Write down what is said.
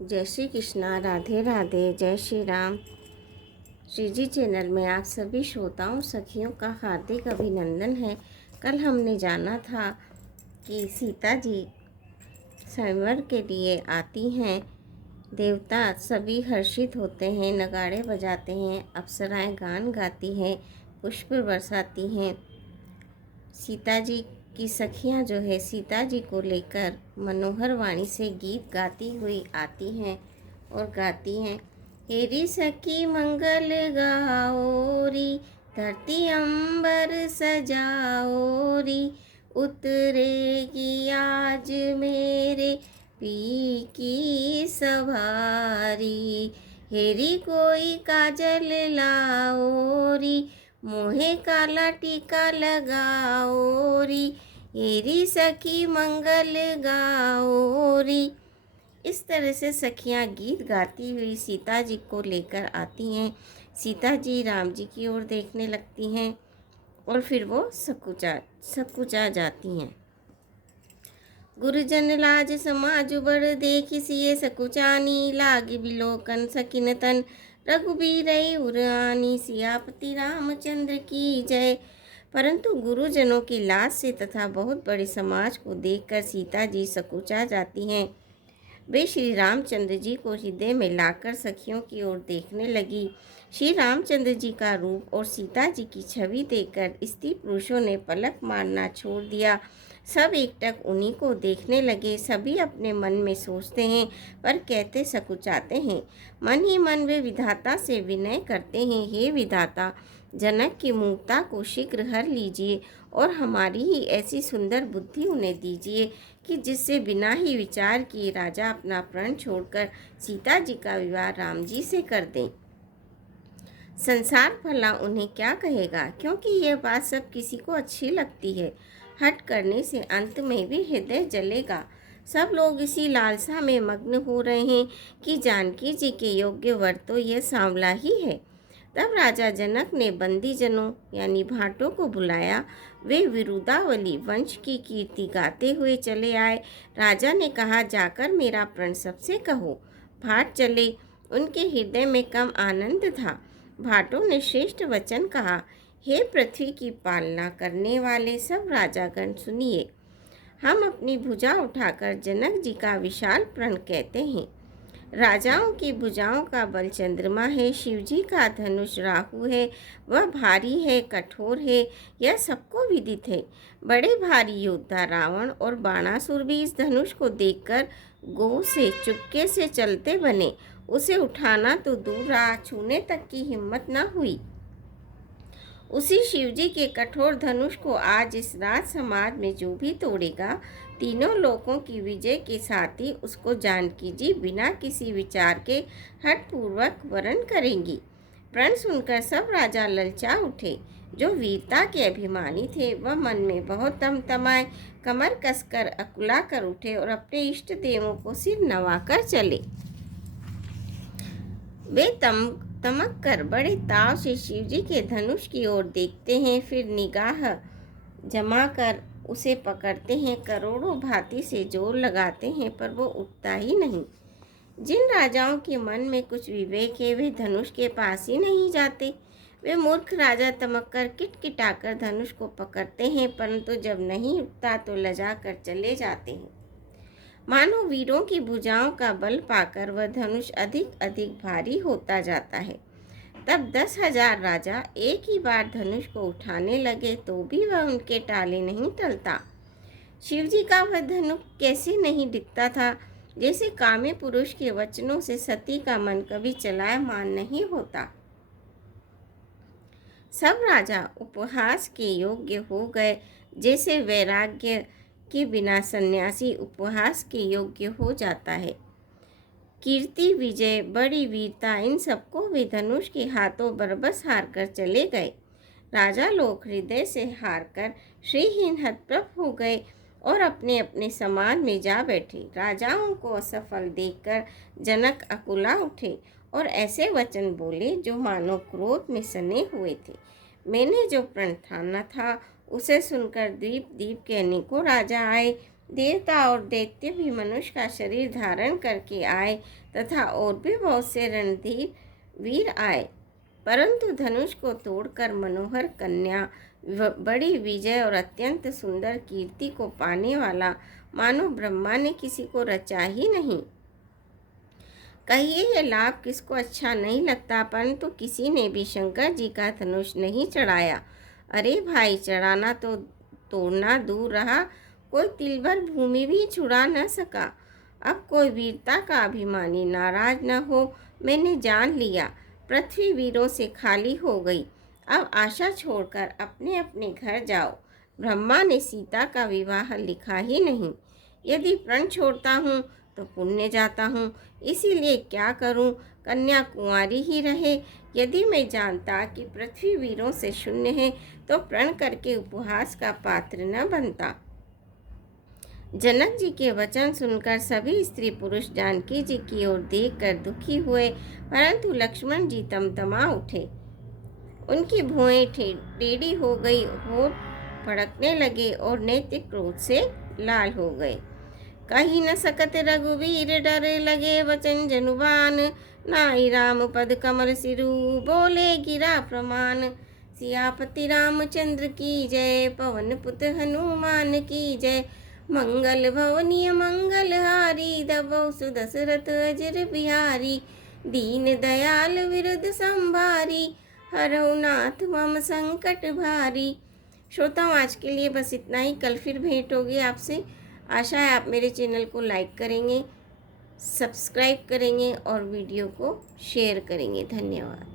जय श्री कृष्णा, राधे राधे, जय श्री राम। श्री जी चैनल में आप सभी श्रोताओं सखियों का हार्दिक अभिनंदन है। कल हमने जाना था कि सीता जी स्वयंवर के लिए आती हैं। देवता सभी हर्षित होते हैं, नगाड़े बजाते हैं, अप्सराएं गान गाती हैं, पुष्प बरसाती हैं। सीता जी की सखियां जो है सीता जी को लेकर मनोहर वाणी से गीत गाती हुई आती हैं और गाती हैं, हेरी सखी मंगल गाओरी, धरती अंबर सजाओरी, उतरेगी आज मेरे पी की सवारी, हेरी कोई काजल लाओरी, मोहे काला टीका लगाओरी, हेरी सखी मंगल गाओरी। इस तरह से सखियां गीत गाती हुई सीता जी को लेकर आती हैं। सीता जी राम जी की ओर देखने लगती हैं और फिर वो सकुचा जाती हैं। गुरुजन लाज समाज बड़ देखी सिए सकुचानी, लागी बिलोकन सकिन तन, रघुबीर उरानी, सियापति रामचंद्र की जय। परंतु गुरुजनों की लाज से तथा बहुत बड़े समाज को देखकर सीता जी सकुचा जाती हैं। वे श्री रामचंद्र जी को हृदय में लाकर सखियों की ओर देखने लगी। श्री रामचंद्र जी का रूप और सीता जी की छवि देखकर स्त्री पुरुषों ने पलक मारना छोड़ दिया। सब एकटक उन्हीं को देखने लगे। सभी अपने मन में सोचते हैं पर कहते सकुचाते हैं। मन ही मन वे विधाता से विनय करते हैं, हे विधाता, जनक की मूर्ता को शीघ्र हर लीजिए और हमारी ही ऐसी सुंदर बुद्धि उन्हें दीजिए कि जिससे बिना ही विचार किए राजा अपना प्रण छोड़कर सीता जी का विवाह राम जी से कर दें। संसार भला उन्हें क्या कहेगा, क्योंकि यह बात सब किसी को अच्छी लगती है। हट करने से अंत में भी हृदय जलेगा। सब लोग इसी लालसा में मग्न हो रहे हैं कि जानकी जी के योग्य वर तो यह सांवला ही है। तब राजा जनक ने बंदीजनों यानी भाटों को बुलाया। वे विरुदावली वंश की कीर्ति गाते हुए चले आए। राजा ने कहा, जाकर मेरा प्रण सबसे कहो। भाट चले। उनके हृदय में कम आनंद था। भाटों ने श्रेष्ठ वचन कहा, हे पृथ्वी की पालना करने वाले सब राजागण सुनिए। हम अपनी भुजा उठाकर जनक जी का विशाल प्रण कहते हैं। राजाओं की भुजाओं का बल चंद्रमा है, शिव जी का धनुष राहु है, वह भारी है, कठोर है, यह सबको विदित है। बड़े भारी योद्धा रावण और बाणासुर भी इस धनुष को देखकर गो से चुपके से चलते बने। उसे उठाना तो दूर रहा, छूने तक की हिम्मत न हुई। उसी शिवजी के कठोर धनुष को आज इस राज समाज में जो भी तोड़ेगा, तीनों लोकों की विजय के साथ ही उसको जानकी जी बिना किसी विचार के हठपूर्वक वरण करेंगी। प्रण सुनकर सब राजा ललचा उठे। जो वीरता के अभिमानी थे वह मन में बहुत तमतमाए, कमर कसकर अकुला कर उठे और अपने इष्ट देवों को सिर नवाकर चले। वे तमक कर बड़े ताव से शिवजी के धनुष की ओर देखते हैं, फिर निगाह जमाकर उसे पकड़ते हैं। करोड़ों भांति से जोर लगाते हैं पर वो उठता ही नहीं। जिन राजाओं के मन में कुछ विवेक है वे धनुष के पास ही नहीं जाते। वे मूर्ख राजा तमक कर किटकिटाकर धनुष को पकड़ते हैं, परंतु जब नहीं उठता तो लजा कर चले जाते हैं। मानो वीरों की भुजाओं का बल पाकर वह धनुष अधिक अधिक भारी होता जाता है। तब 10,000 राजा एक ही बार धनुष को उठाने लगे तो भी वह उनके टाले नहीं टलता। शिवजी का वह धनुष कैसे नहीं दिखता था, जैसे कामी पुरुष के वचनों से सती का मन कभी चलायमान नहीं होता। सब राजा उपहास के योग्य हो गए, जैसे वैराग्य के बिना सन्यासी उपहास के योग्य हो जाता है। कीर्ति, विजय, बड़ी वीरता, इन सबको वे धनुष के हाथों बरबस हार कर चले गए। राजा लोग हृदय से हार कर श्रीहीन हतप्रभ हो गए और अपने अपने समान में जा बैठे। राजाओं को असफल देखकर जनक अकुला उठे और ऐसे वचन बोले जो मानो क्रोध में सने हुए थे। मैंने जो प्रण ठाना था उसे सुनकर दीप दीप के अनेकों राजा आए। देवता और दैत्य भी मनुष्य का शरीर धारण करके आए तथा और भी बहुत से रणधीर वीर आए, परंतु धनुष को तोड़कर मनोहर कन्या, बड़ी विजय और अत्यंत सुंदर कीर्ति को पाने वाला मानो ब्रह्मा ने किसी को रचा ही नहीं। कहिए ये लाभ किसको अच्छा नहीं लगता, परंतु किसी ने भी शंकर जी का धनुष नहीं चढ़ाया। अरे भाई, चढ़ाना तो तोड़ना दूर रहा, कोई तिल भर भूमि भी छुड़ा न सका। अब कोई वीरता का अभिमानी नाराज न हो, मैंने जान लिया पृथ्वी वीरों से खाली हो गई। अब आशा छोड़कर अपने अपने घर जाओ। ब्रह्मा ने सीता का विवाह लिखा ही नहीं। यदि प्रण छोड़ता हूँ तो पुण्य जाता हूँ, इसीलिए क्या करूँ, कन्या कुंवारी ही रहे। यदि मैं जानता कि पृथ्वी वीरों से शून्य है तो प्रण करके उपहास का पात्र न बनता। जनक जी के वचन सुनकर सभी स्त्री पुरुष जानकी जी की ओर देखकर दुखी हुए, परंतु लक्ष्मण जी तमतमा उठे। उनकी भुएं टेढ़ी हो गई, होठ फड़कने लगे और नेत्र क्रोध से लाल हो गए। कही न सकत रघुवीर, डरे लगे वचन जनुबान। नाई राम पद कमल सिरु, बोले गिरा प्रमाण। सियापति रामचंद्र की जय, पवन पुत हनुमान की जय। मंगल भवनीय मंगल हारी, दबौ सुदशरथ अजर बिहारी। दीन दयाल विरुद्ध संभारी, हरौ नाथ मम संकट भारी। श्रोताओं, आज के लिए बस इतना ही। कल फिर भेंट होगी आपसे। आशा है आप मेरे चैनल को लाइक करेंगे, सब्सक्राइब करेंगे और वीडियो को शेयर करेंगे। धन्यवाद।